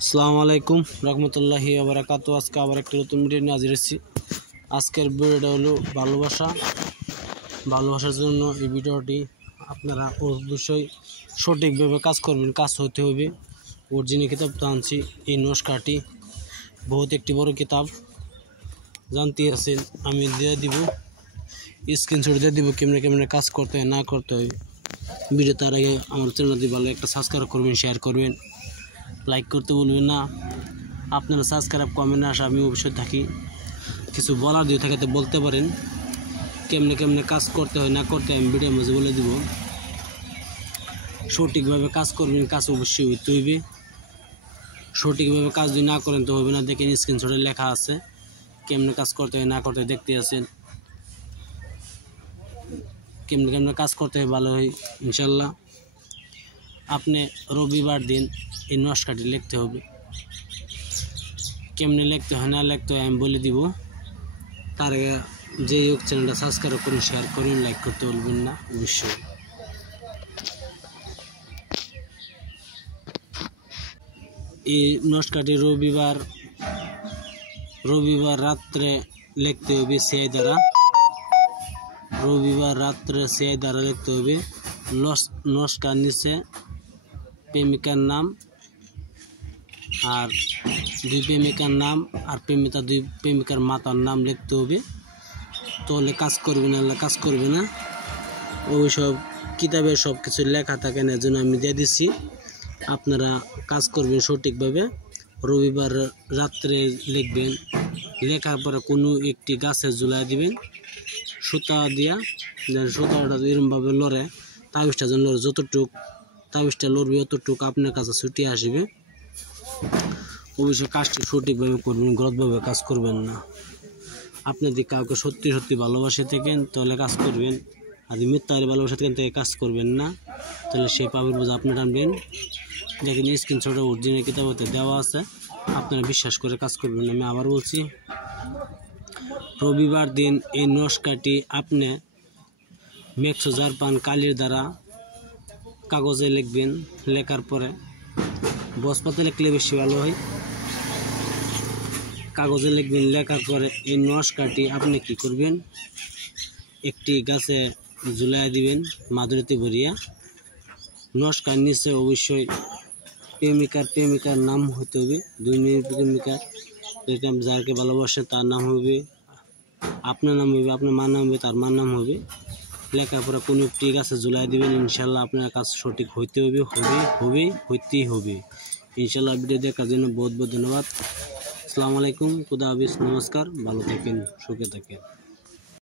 আসসালামু আলাইকুম রহমতুল্লাহি ওয়া বারাকাতুহু। আজকে আবার একটা নতুন ভিডিও নিয়ে হাজির হয়েছি। আজকের ভিডিওটা হলো ভালোবাসার জন্য। এই ভিডিওটি আপনারা অবশ্যই সঠিকভাবে কাজ করবেন, কাজ হতে হবে। অরিজিনাল কিতাব তো আনছি, এই নস্কাটি বহুত একটি বড় কিতাব, জানতে আছেন। আমি দিয়ে দিব, স্ক্রিনশট দিয়ে দিব কেমনে কেমনে কাজ করতে হয় না করতে হয়। ভিডিও তার আগে আমার চ্যানেলটি ভালো একটা সাবস্ক্রাইব করবেন, শেয়ার করবেন, লাইক করতে বলবেন না। আপনারা সাবস্ক্রাইব কমেন্ট আসে আমি অবশ্যই থাকি, কিছু বলার দিয়ে থাকে তো বলতে পারেন। কেমনে কেমনে কাজ করতে হয় না করতে হয় আমি ভিডিওর মাঝে বলে দিব। সঠিকভাবে কাজ করবেন, কাজ অবশ্যই হইতে হইবে। সঠিকভাবে কাজ যদি না করেন তো হবে না। দেখেন স্ক্রিনশটে লেখা আছে কেমনে কাজ করতে হয় না করতে হয়, দেখতে আছেন। কেমনে কেমনে কাজ করতে হয় ভালো হয় ইনশাল্লাহ। আপনি রবিবার দিন এই নস্কাটি লিখতে হবে। কেমনে লিখতে হয় না লিখতে হয় আমি বলে দিব। তার আগে যে হোক চ্যানেলটা সাবস্ক্রাইব করুন, শেয়ার করুন, লাইক করতে বলবেন না অবশ্যই। এই নস্কাটি রবিবার রাত্রে লিখতে হবে সিআই দ্বারা। রবিবার রাত্রে সিআই দ্বারা লিখতে হবে। নস্কার নিচে প্রেমিকার নাম আর দুই প্রেমিকার নাম আর দুই প্রেমিকার মাতার নাম লিখতে হবে। তাহলে কাজ করবে না, কাজ করবে না। ওই সব কিতাবে সব কিছু লেখা থাকে না, জন্য আমি দিয়ে দিচ্ছি। আপনারা কাজ করবেন সঠিকভাবে। রবিবার রাত্রে লিখবেন, লেখার পরে কোনো একটি গাছে ঝুলাই দিবেন সুতা দিয়া। সুতাটা এরমভাবে লড়ে, তাবিজটা যেন লড়ে, যতটুক তাবিজটা লড়বে অতটুকু আপনার কাছে ছুটি আসবে। অবশ্যই কাজটি সঠিকভাবে করবেন, গলতভাবে কাজ করবেন না। আপনি যদি কাউকে সত্যি সত্যি ভালোবাসে থাকেন তাহলে কাজ করবেন, আর যদি মিথ্যা ভালোবাসে থাকেন তাহলে কাজ করবেন না। তাহলে সেই পাবের বোঝা আপনি টানবেন। দেখেন স্ক্রিনশটে অরিজিনাল কিতাবতে দেওয়া আছে, আপনারা বিশ্বাস করে কাজ করবেন। আমি আবার বলছি, রবিবার দিন এই নস্কাটি আপনি মেক্সো জারপান কালির দ্বারা কাগজে লিখবেন। লেখার পরে বসপাতে লিখলে বেশি ভালো হয়। কাগজে লিখবেন, লেখার পরে এই নস্কাটি আপনি কি করবেন, একটি গাছে ঝুলাই দিবেন মাদুরিতে ভরিয়া। নস্কার নিচে অবশ্যই প্রেমিকার নাম হতে হবে। দুই মেয়ের প্রেমিকার, যাকে ভালোবাসে তার নাম হবে, আপনার নাম হবে, আপনার মার নাম হবে, তার মার নাম হবে। লেখার পরে কোনো একটি গাছে ঝুলাই দিবেন। ইনশাল্লাহ আপনার কাজ সঠিক হইতে হবে, হইতেই হবে ইনশাল্লাহ। ভিডিও দেখার জন্য বহুত বহুত ধন্যবাদ। আসসালামু আলাইকুম, খুদা হাফেজ, নমস্কার, ভালো থাকেন, সুখে থাকেন।